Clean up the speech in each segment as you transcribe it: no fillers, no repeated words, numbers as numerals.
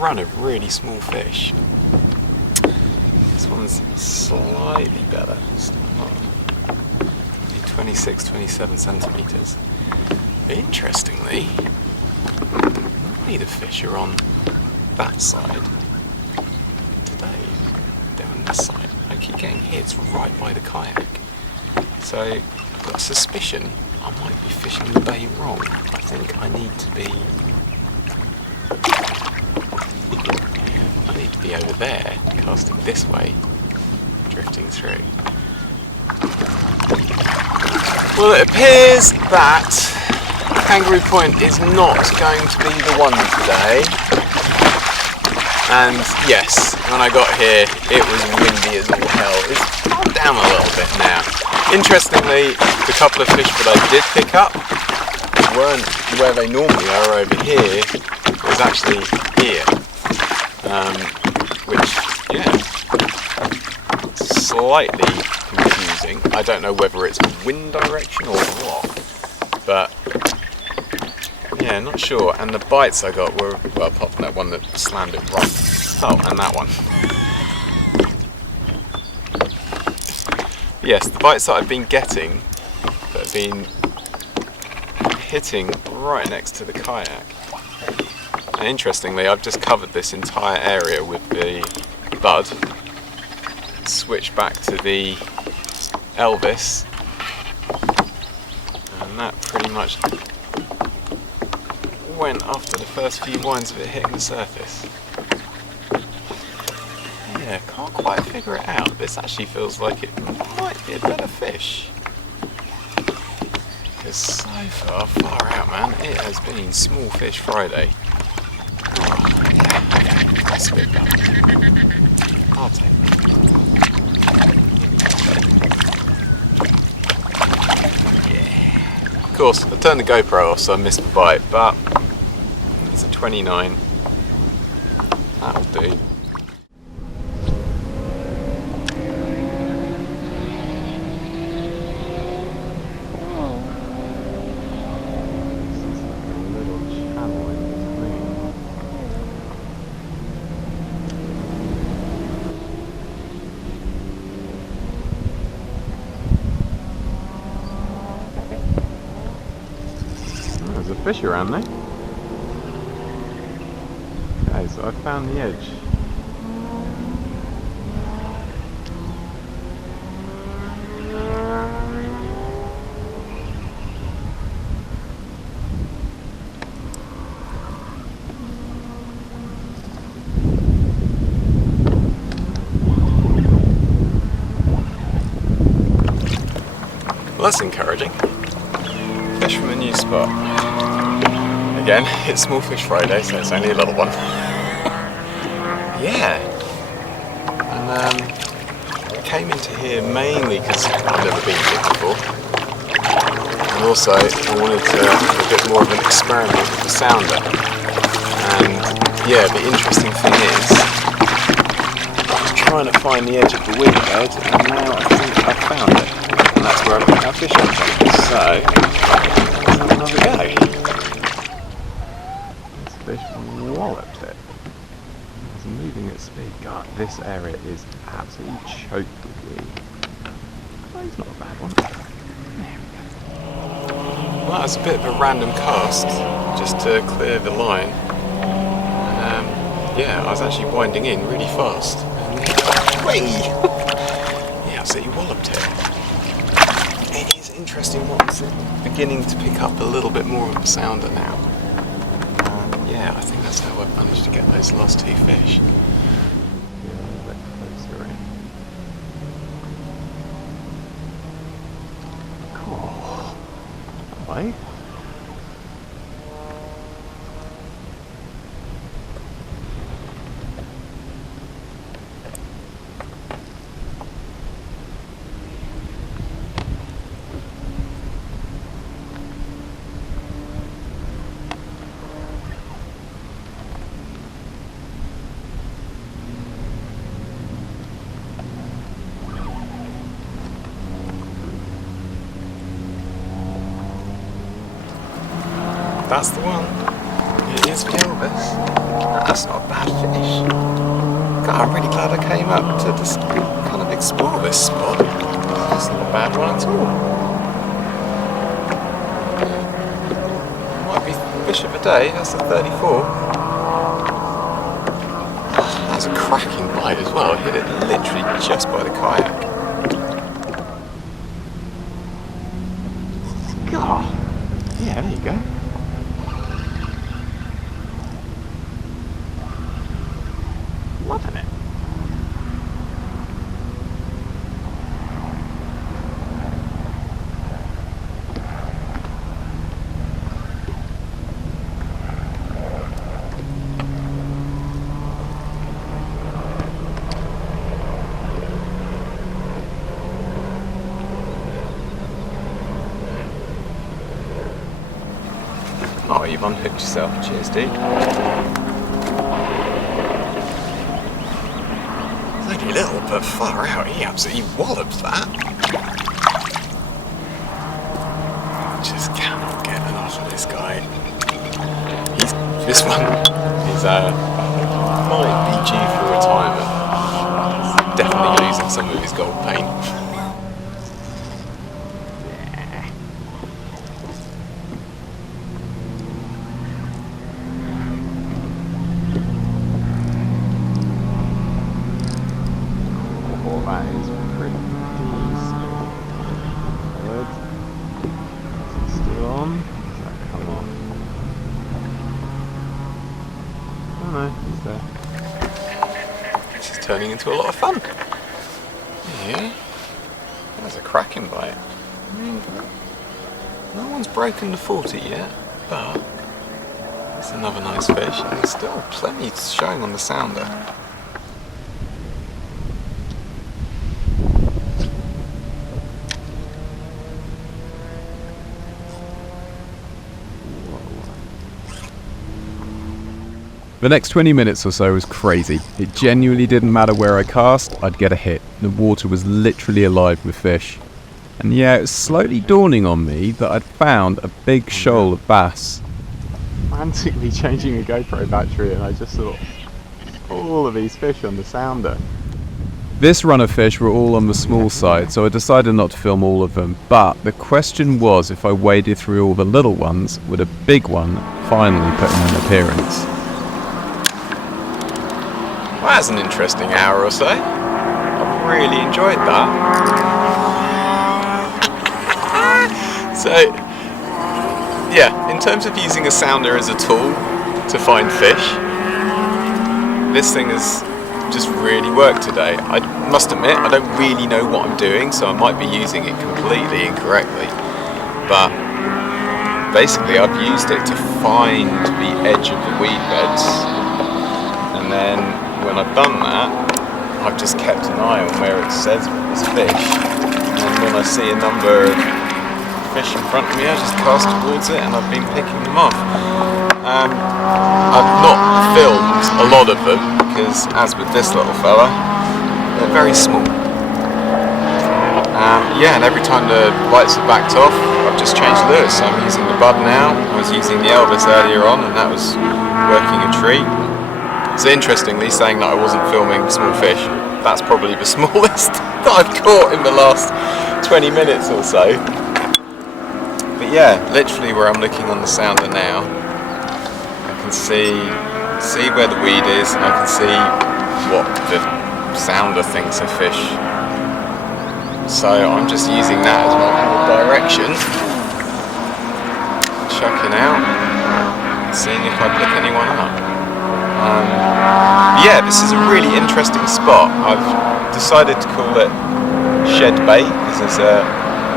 run of really small fish. This one's slightly better. It's not 26, 27 centimetres. Interestingly, normally the fish are on that side. Today, they're on this side. I keep getting hits right by the kayak. So I've got a suspicion I might be fishing the bay wrong. I think I need to be over there, casting this way, drifting through. Well, it appears that Kangaroo Point is not going to be the one today. And yes, when I got here, it was windy as all hell. It's calmed down a little bit now. Interestingly, the couple of fish that I did pick up weren't where they normally are over here. It was actually here. Which, yeah, slightly confusing. I don't know whether it's wind direction or what, but yeah, not sure. And the bites I got were, well, apart from that one that slammed it wrong. Oh, and that one. Yes, the bites that I've been getting, that have been hitting right next to the kayak. And interestingly, I've just covered this entire area with the bud, switched back to the Elvis, and that pretty much went after the first few winds of it hitting the surface. Yeah, can't quite figure it out. This actually feels like it might be a better fish. Because so far out, man, it has been Small Fish Friday. Oh, yeah, okay, that's a bit better. I'll take that. Yeah. Of course, I turned the GoPro off, so I missed the bite, but it's a 29. That'll do. There's a fish around there. Okay, so I found the edge. Well, that's encouraging. Fish from a new spot. Again, it's Small Fish Friday, so it's only a little one. Yeah. And I came into here mainly because I've never been here before. And also, I wanted to have a bit more of an experiment with the sounder. And yeah, the interesting thing is, I was trying to find the edge of the weed bed, and now I think I've found it. And that's where I put our fish on. So, let's have another go. This fish walloped it. It's moving at speed. God, this area is absolutely choked with weed. Oh, it's not a bad one. There we go. Well, that was a bit of a random cast, just to clear the line. And yeah, I was actually winding in really fast. And whee! Yeah, so you walloped it. It is interesting what's beginning to pick up a little bit more of a sounder now. Yeah, I think that's how I've managed to get those last two fish. Yeah, a little bit closer in. Cool. That way. That's the one. It is the Elvis. That's not a bad fish. God, I'm really glad I came up to just kind of explore this spot. That's not a bad one at all. Might be fish of the day. That's a 34. That's a cracking bite as well. I hit it literally just by the kayak. God. Yeah, there you go. Loving it. Oh, you've unhooked yourself. Cheers, dude. It's only little, but far out. He absolutely wallops that. Just cannot get enough of this guy. This one is might be due for retirement. He's definitely losing some of his gold paint. That is pretty decent. Good. Is it still on? Does that come off? Oh no, it's there. This is turning into a lot of fun. Yeah. That's a cracking bite. I mean, no one's broken the 40 yet, but it's another nice fish, and there's still plenty showing on the sounder. The next 20 minutes or so was crazy. It genuinely didn't matter where I cast, I'd get a hit. The water was literally alive with fish. And yeah, it was slowly dawning on me that I'd found a big shoal of bass. Frantically changing a GoPro battery and I just saw all of these fish on the sounder. This run of fish were all on the small side, so I decided not to film all of them. But the question was, if I waded through all the little ones, would a big one finally put in an appearance? Well, that's an interesting hour or so. I've really enjoyed that. So, yeah, in terms of using a sounder as a tool to find fish, this thing has just really worked today. I must admit, I don't really know what I'm doing, so I might be using it completely incorrectly. But basically, I've used it to find the edge of the weed beds, and then when I've done that, I've just kept an eye on where it says there's fish, and when I see a number of fish in front of me, I just cast towards it, and I've been picking them off. I've not filmed a lot of them, because as with this little fella, they're very small. Yeah, and every time the lights are backed off, I've just changed lures. So I'm using the Bud now. I was using the Elvis earlier on, and that was working a treat. So interestingly, saying that I wasn't filming small fish, that's probably the smallest that I've caught in the last 20 minutes or so. But yeah, literally where I'm looking on the sounder now, I can see where the weed is, and I can see what the sounder thinks are fish. So I'm just using that as my direction, chucking out, seeing if I pick anyone up. Yeah, this is a really interesting spot. I've decided to call it Shed Bay because there's a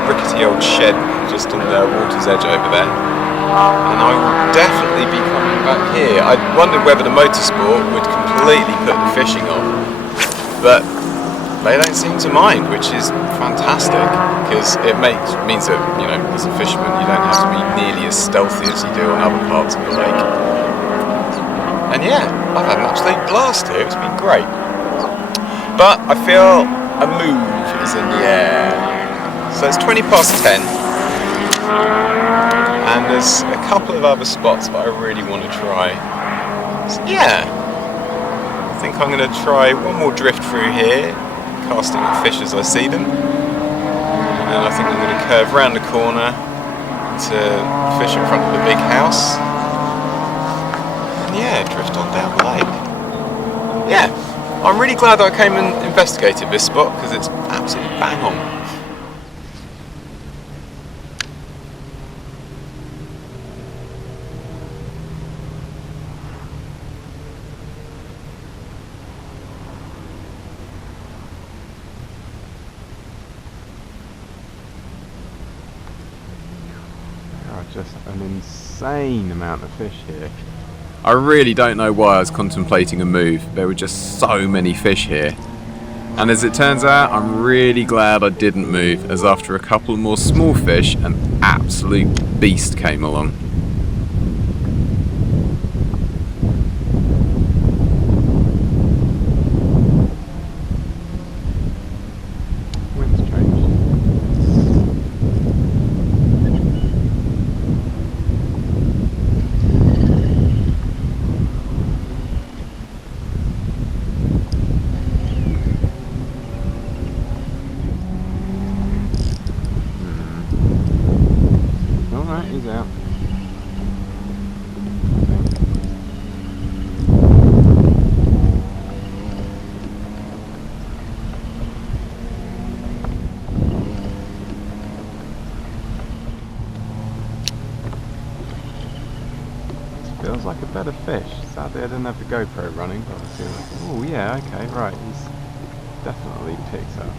rickety old shed just on the water's edge over there, and I will definitely be coming back here. I wondered whether the motorsport would completely put the fishing off, but they don't seem to mind, which is fantastic because it means that, you know, as a fisherman you don't have to be nearly as stealthy as you do on other parts of the lake. And yeah, I've had an absolute blast here, it's been great. But I feel a move is in the air. So it's 10:20, and there's a couple of other spots that I really want to try. So yeah, I think I'm going to try one more drift through here, casting at fish as I see them, and I think I'm going to curve round the corner to fish in front of the big house, and yeah, drift on down the lake. Yeah, I'm really glad that I came and investigated this spot because it's absolutely bang on. Just an insane amount of fish here. I really don't know why I was contemplating a move. There were just so many fish here. And as it turns out, I'm really glad I didn't move, as after a couple more small fish, an absolute beast came along. He's out. Feels like a better fish. Sadly I didn't have the GoPro running, but I feel like, oh yeah, okay, right, he's definitely picked up.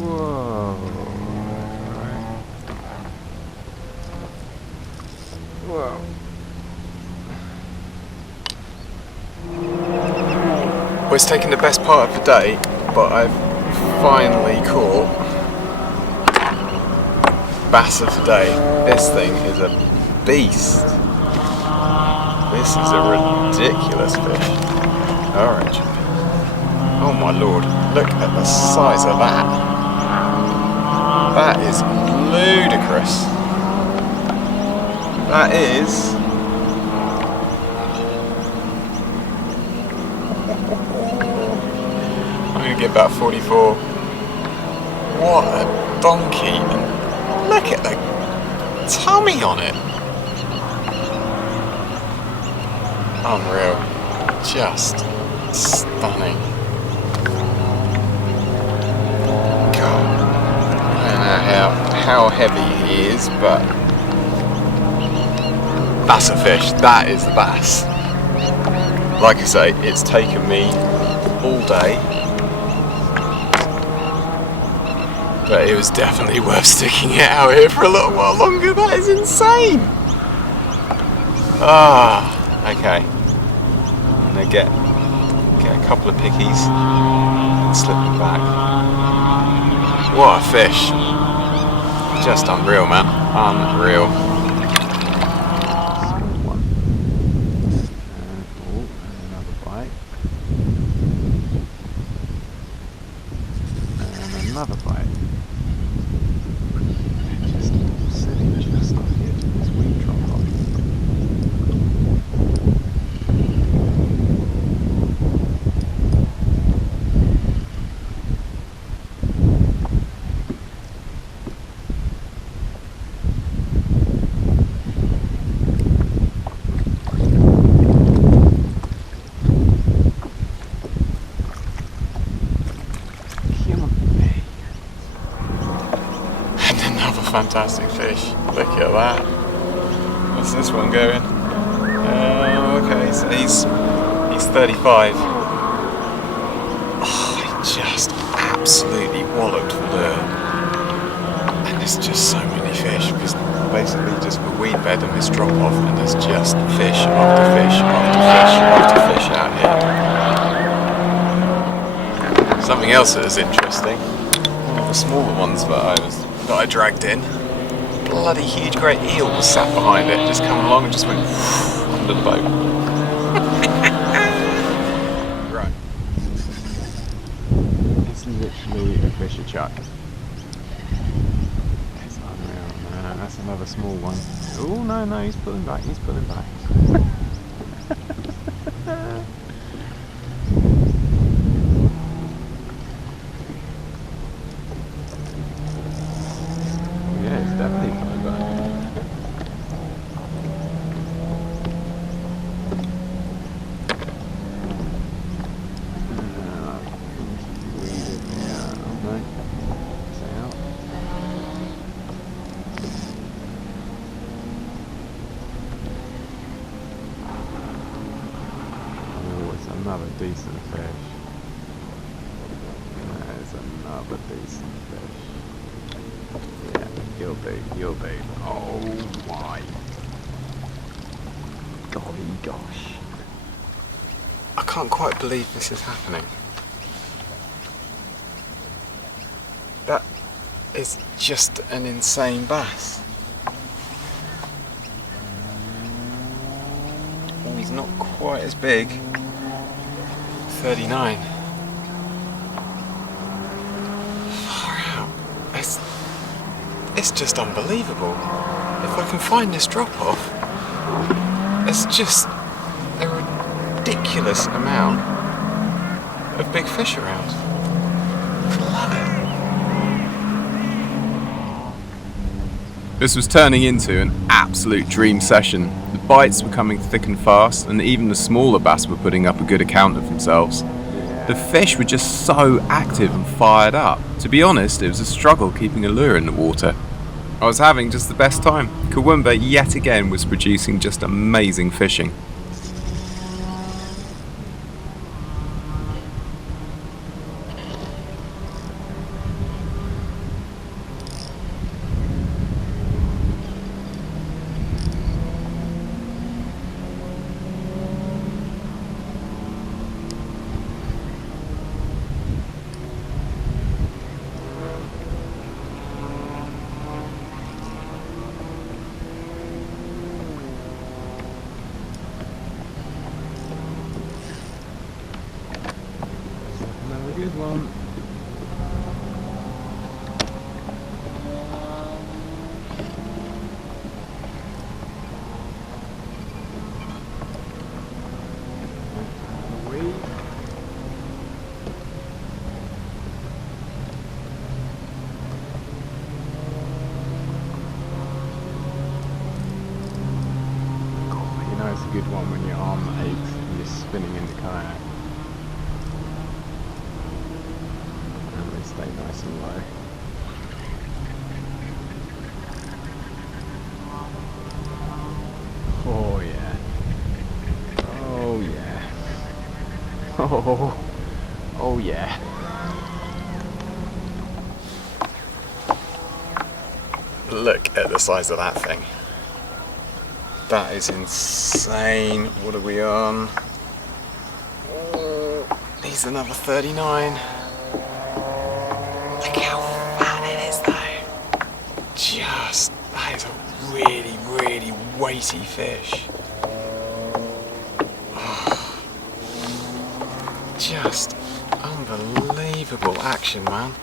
Whoa. Well, it's taken the best part of the day, but I've finally caught bass of the day. This thing is a beast. This is a ridiculous fish. Orange. Oh my lord, look at the size of that. That is ludicrous. That is... I'm going to give that 44. What a donkey. And look at the tummy on it. Unreal. Just stunning. God. I don't know how heavy he is, but that's a fish. That is the bass. Like I say, it's taken me all day, but it was definitely worth sticking it out here for a little while longer. That is insane. Okay. I'm gonna get a couple of pickies and slip them back. What a fish! Just unreal, man. Unreal. Another bite. Just sitting just off the edge of this weed drop off. Fantastic fish. Look at that. What's this one going? Okay, so he's 35. Oh, he just absolutely walloped the lure. And there's just so many fish because basically just a weed bed and this drop off, and there's just fish after fish after fish after fish out here. Something else that is interesting. One of the smaller ones that I dragged in, bloody huge great eel was sat behind it, just coming along and just went under the boat. Right. literally a fish a chuck. It's unreal. No, that's another small one. Oh no, he's pulling back, he's pulling back. Yeah, it's definitely pulling back. Another decent fish. There's another decent fish. Yeah, you'll do. Oh my golly gosh. I can't quite believe this is happening. That is just an insane bass. Oh, he's not quite as big. 39. Far out. It's just unbelievable. If I can find this drop off, it's just a ridiculous amount of big fish around. I love it. This was turning into an absolute dream session. The bites were coming thick and fast, and even the smaller bass were putting up a good account of themselves. The fish were just so active and fired up. To be honest, it was a struggle keeping a lure in the water. I was having just the best time. Kurwongbah yet again was producing just amazing fishing. Good one. You know it's a good one when your arm aches and you're spinning in the kayak. Stay nice and low. Oh yeah. Oh yeah. Oh yeah. Look at the size of that thing. That is insane. What are we on? Oh, he's another 39. Look how fat it is though. That is a really, really weighty fish. Oh, just unbelievable action, man.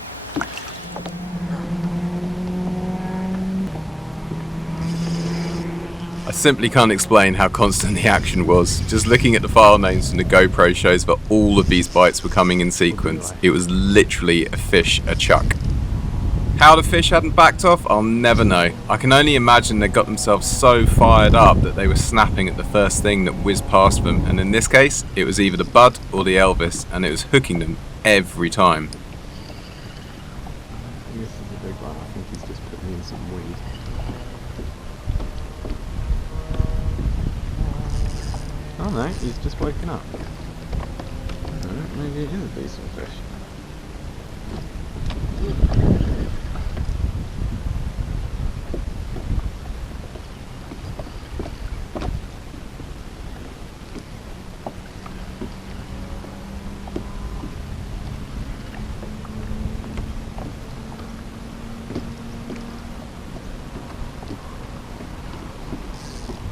I simply can't explain how constant the action was. Just looking at the file names from the GoPro shows that all of these bites were coming in sequence. It was literally a fish a chuck. How the fish hadn't backed off, I'll never know. I can only imagine they got themselves so fired up that they were snapping at the first thing that whizzed past them, and in this case, it was either the Bud or the Elvis, and it was hooking them every time. This is a big one. I think he's just put me in some weed. Oh no, he's just woken up. Maybe it is a decent fish.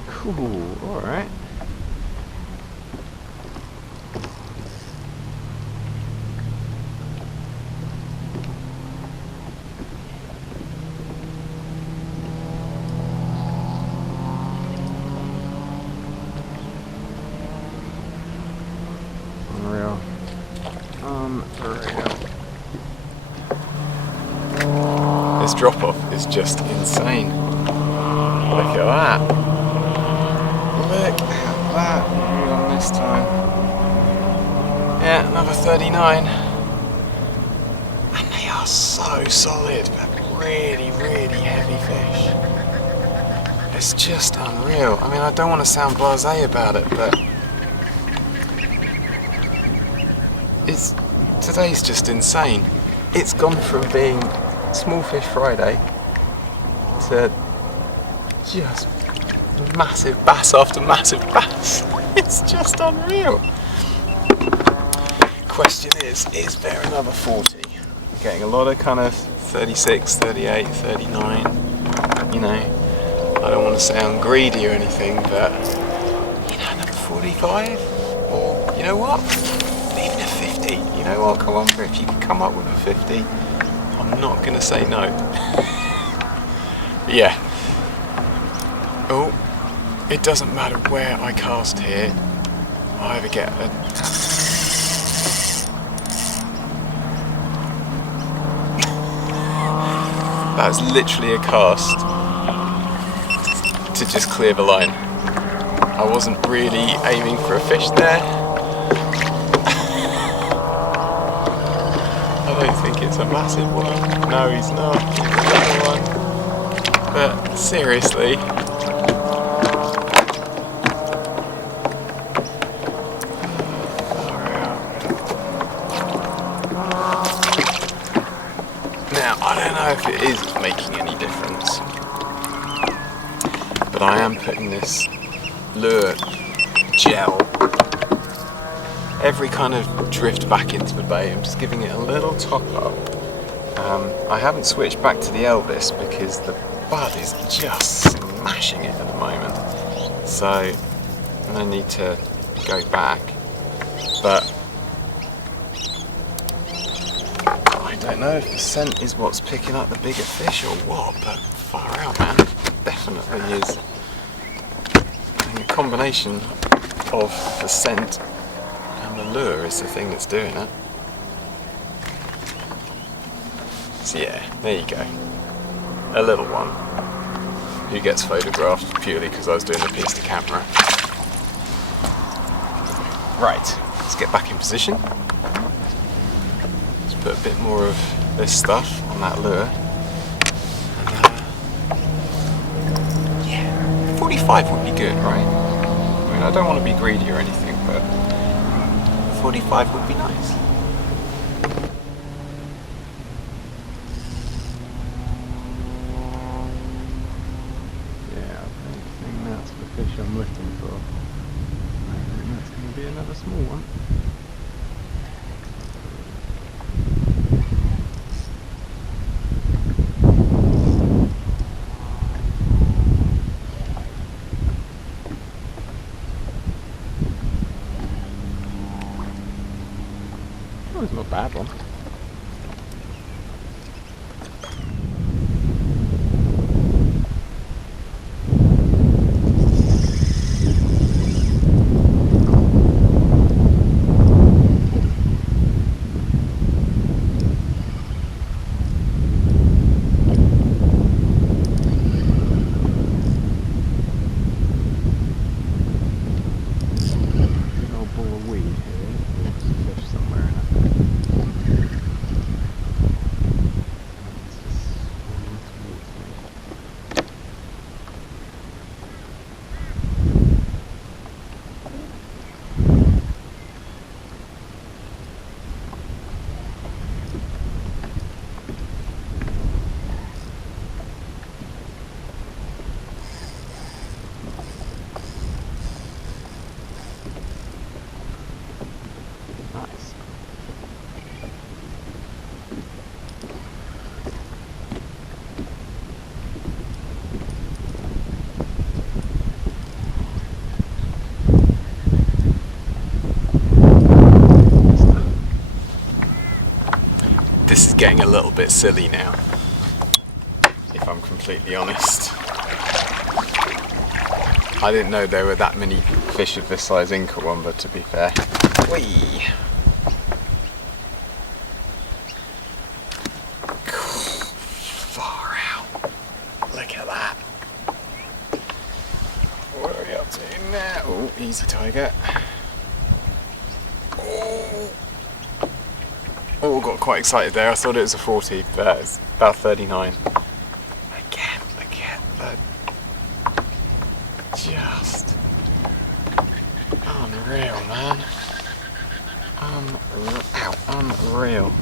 Cool, alright. This drop off is just insane. Look at that. Look at that. Hold on this time. Yeah, another 39. And they are so solid, but really, really heavy fish. It's just unreal. I mean, I don't want to sound blasé about it, but today's just insane. It's gone from being Small Fish Friday to just massive bass after massive bass. It's just unreal. Question is there another 40? I'm getting a lot of kind of 36, 38, 39, you know. I don't want to say I'm greedy or anything, but you know, another 45? Or you know what? Even a 50. You know what, Kurwongbah, if you can come up with a 50, I'm not going to say no. Yeah. Oh, it doesn't matter where I cast here. I either get a... That's literally a cast to just clear the line. I wasn't really aiming for a fish there. I don't think it's a massive one. No, he's not. He's another one. But seriously. Now, I don't know if it is making any difference, but I am putting this lure gel every kind of drift back into the bay. I'm just giving it a little top up. I haven't switched back to the Elvis because the bud is just smashing it at the moment, so no need to go back. But I don't know if the scent is what's picking up the bigger fish or what, but far out, man. Definitely is. And the combination of the scent and the lure is the thing that's doing it. So yeah, there you go. A little one who gets photographed purely because I was doing a piece to camera. Right, let's get back in position. Let's put a bit more of this stuff on that lure. And, yeah, 45 would be good, right? I mean, I don't want to be greedy or anything, but 45 would be nice. Yeah, I don't think that's the fish I'm looking for. I think that's going to be another small one. It's not a bad one. Big old ball of weed here. There's a fish somewhere in it. Nice. This is getting a little bit silly now, if I'm completely honest. I didn't know there were that many fish of this size in Kurwongbah, to be fair. Whee! Far Easy, tiger. Oh, got quite excited there. I thought it was a 40, but it's about 39. Again, just unreal, man. Unreal.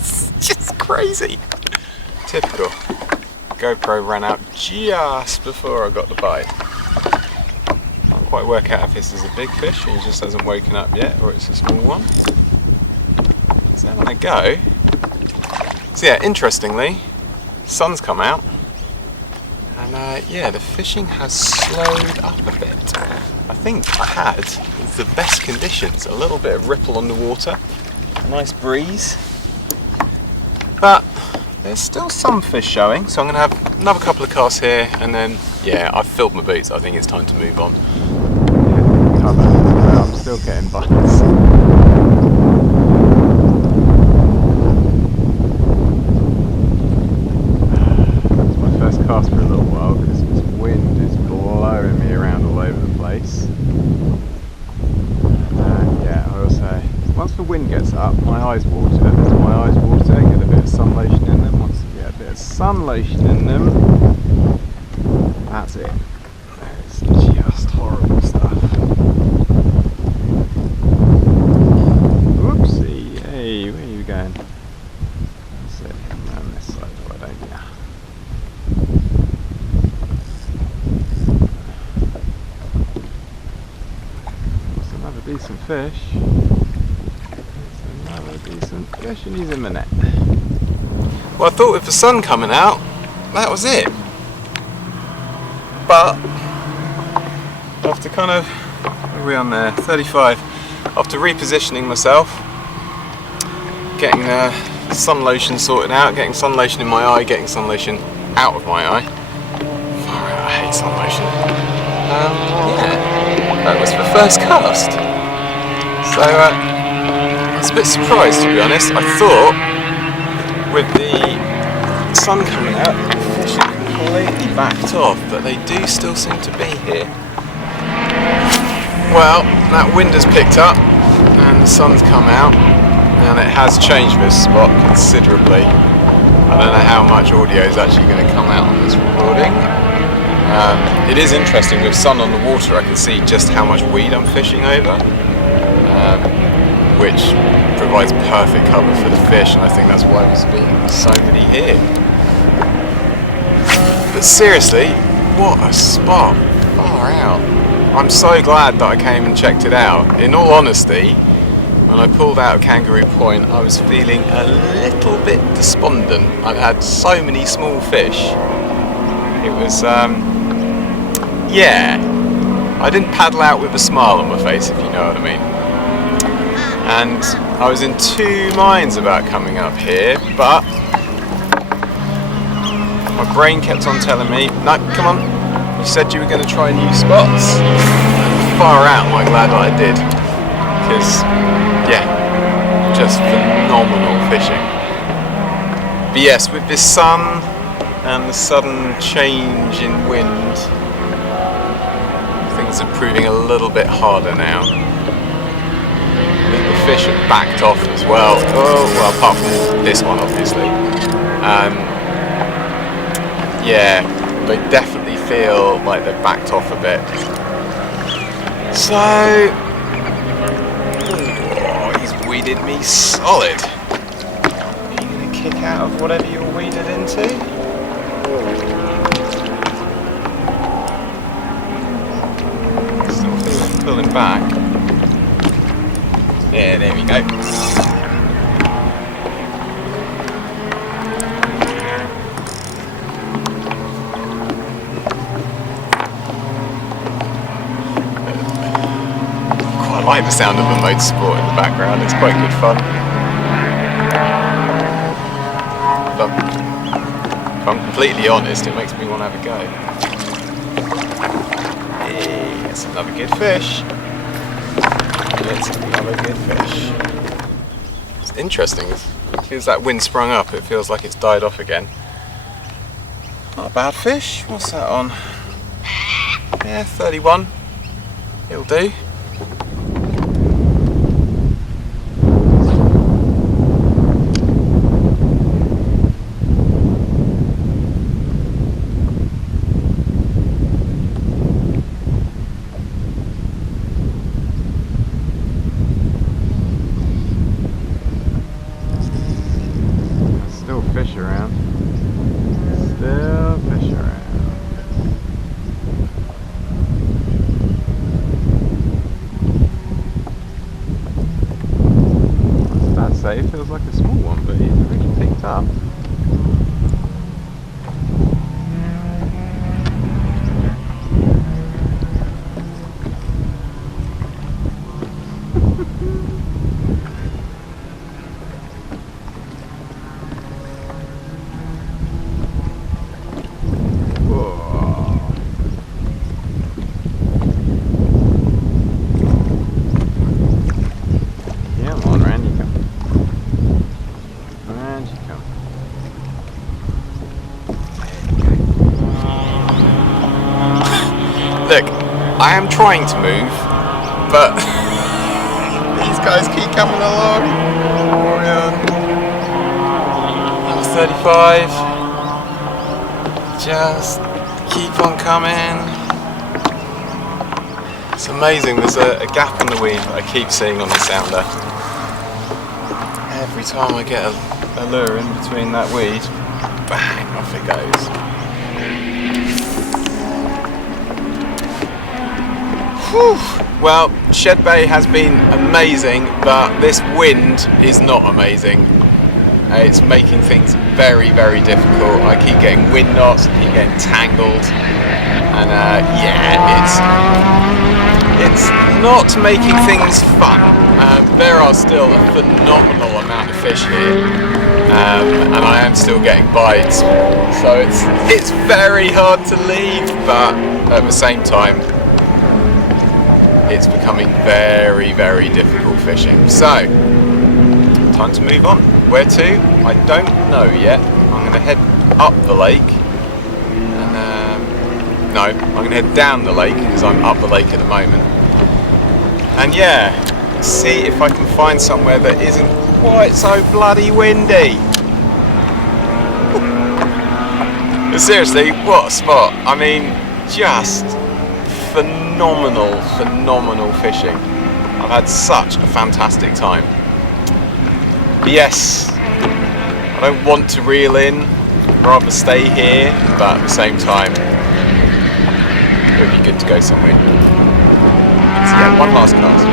It's just crazy. Typical. GoPro ran out just before I got the bite. Can't quite work out if this is a big fish and he just hasn't woken up yet, or it's a small one. So when I go. So yeah, interestingly, sun's come out, and yeah, the fishing has slowed up a bit. I think I had the best conditions, a little bit of ripple on the water, a nice breeze, but there's still some fish showing, so I'm going to have another couple of casts here, and then, yeah, I've filled my boots. I think it's time to move on. I'm still getting bites. It's my first cast for a little while, because this wind is blowing me around all over the place. Yeah, I will say, once the wind gets up, my eyes water. As my eyes water, get a bit of sun lotion in them. Once you get a bit of sun lotion in them, that's it. It's just horrible stuff. Whoopsie, hey, where are you going? That's it, come around this side, why don't you? That's another decent fish. Another decent fish, and he's in the net. Well, I thought with the sun coming out, that was it. But after kind of, where are we on there? 35. After repositioning myself, getting sun lotion sorted out, getting sun lotion in my eye, getting sun lotion out of my eye. Far out, I hate sun lotion. Yeah, that was the first cast. So I was a bit surprised, to be honest. I thought with the sun coming out, the fish had completely backed off, but they do still seem to be here. Well, that wind has picked up and the sun's come out, and it has changed this spot considerably. I don't know how much audio is actually going to come out on this recording. It is interesting, with sun on the water I can see just how much weed I'm fishing over, which provides perfect cover for the fish, and I think that's why there's been so many here. But seriously, what a spot, far out. I'm so glad that I came and checked it out. In all honesty, when I pulled out of Kangaroo Point, I was feeling a little bit despondent. I'd had so many small fish. It was, yeah, I didn't paddle out with a smile on my face, if you know what I mean. And I was in two minds about coming up here, but my brain kept on telling me, no, come on, you said you were going to try new spots. Far out, am I glad that I did. Because, yeah, just phenomenal fishing. But yes, with this sun and the sudden change in wind, things are proving a little bit harder now. I think the fish have backed off as well. Oh, well, apart from this one, obviously. Yeah, they definitely feel like they've backed off a bit. So, oh, he's weeded me solid. Are you going to kick out of whatever you're weeded into? Still pulling back. Yeah, there we go. I like the sound of the motorsport in the background, it's quite good fun. But if I'm completely honest, it makes me want to have a go. Hey, that's another good fish. It's another good fish. It's interesting, as soon as that wind sprung up, it feels like it's died off again. Not a bad fish. What's that on? Yeah, 31. It'll do. Still fish around. Still fish around. I'd say it feels like a small one, but he's really picked up. Look, I am trying to move, but these guys keep coming along. Carry on. Number 35. Just keep on coming. It's amazing, there's a gap in the weed that I keep seeing on the sounder. Every time I get a lure in between that weed, bang, off it goes. Whew. Well, Shed Bay has been amazing, but this wind is not amazing. It's making things very, very difficult. I keep getting wind knots, I keep getting tangled, and yeah, it's not making things fun. There are still a phenomenal amount of fish here, and I am still getting bites, so it's very hard to leave, but at the same time, it's becoming very, very difficult fishing. So, time to move on. Where to? I don't know yet. I'm going to head up the lake. And, no, I'm going to head down the lake because I'm up the lake at the moment. And yeah, see if I can find somewhere that isn't quite so bloody windy. But seriously, what a spot. I mean, just phenomenal fishing. I've had such a fantastic time. But yes, I don't want to reel in, I'd rather stay here, but at the same time, it would be good to go somewhere. So yeah, one last cast.